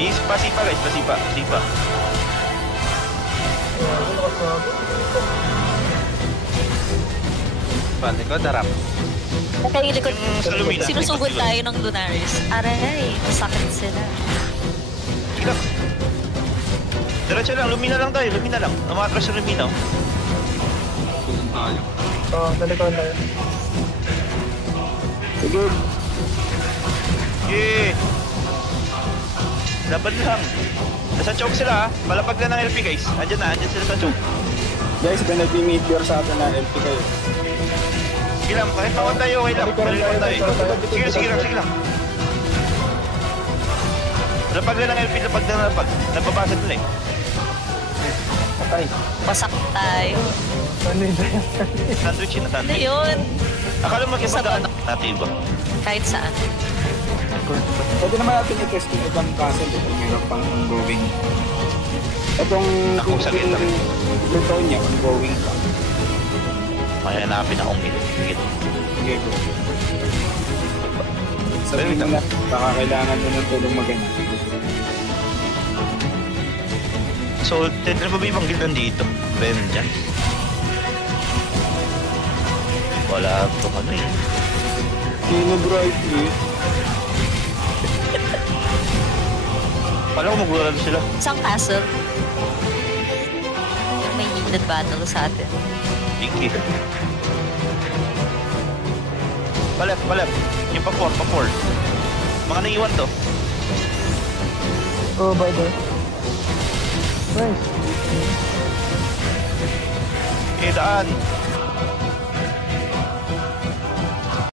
Pasipa guys, pasipa. Paano ko, darap. Nakailikod. Yung sa Lumina. Sinusugod tayo ng Lunaris. Aray, masakit sila. Sige lang. Diretso lang, Lumina lang tayo, Lumina lang. Umatras sa Lumina. Tulong tayo. Oo, nalikod tayo. Sige. Yeah. Laban lang. Nasa choke sila ha. Palapag na ng LP guys. Andyan sila sa choke. Guys, may nag-meteor sa atin na LP kayo. Sige lang, kahit tawad tayo, okay lang. Palipag tayo. Sige lang. Lapag na ng LP, lapag. Napapasag nila eh. Okay. Pasak tayo. Ano yun? Sandwich yun na Ano sandwich. yun? Akala mo magkibagdaan natin ba? Kahit saan. Pwede naman natin i-test yung ibang castle ito. Mayroon pang ongoing. Itong Ako, sakit lang. luto niya, ongoing pa. May hanapin akong higit. Sige, go. Sabihin mo na, baka kailangan mo ng tulong maganda. So, ano ba ibang guild nandito? Vengeance. Wala itong ano eh. Sino brightly? Kala ko magulala sila. Isang castle. Yung may heated battle sa atin. Pinky. Palep. Yung pa-4. Mga naiwan to. Oh, by the way. Nice. Daan.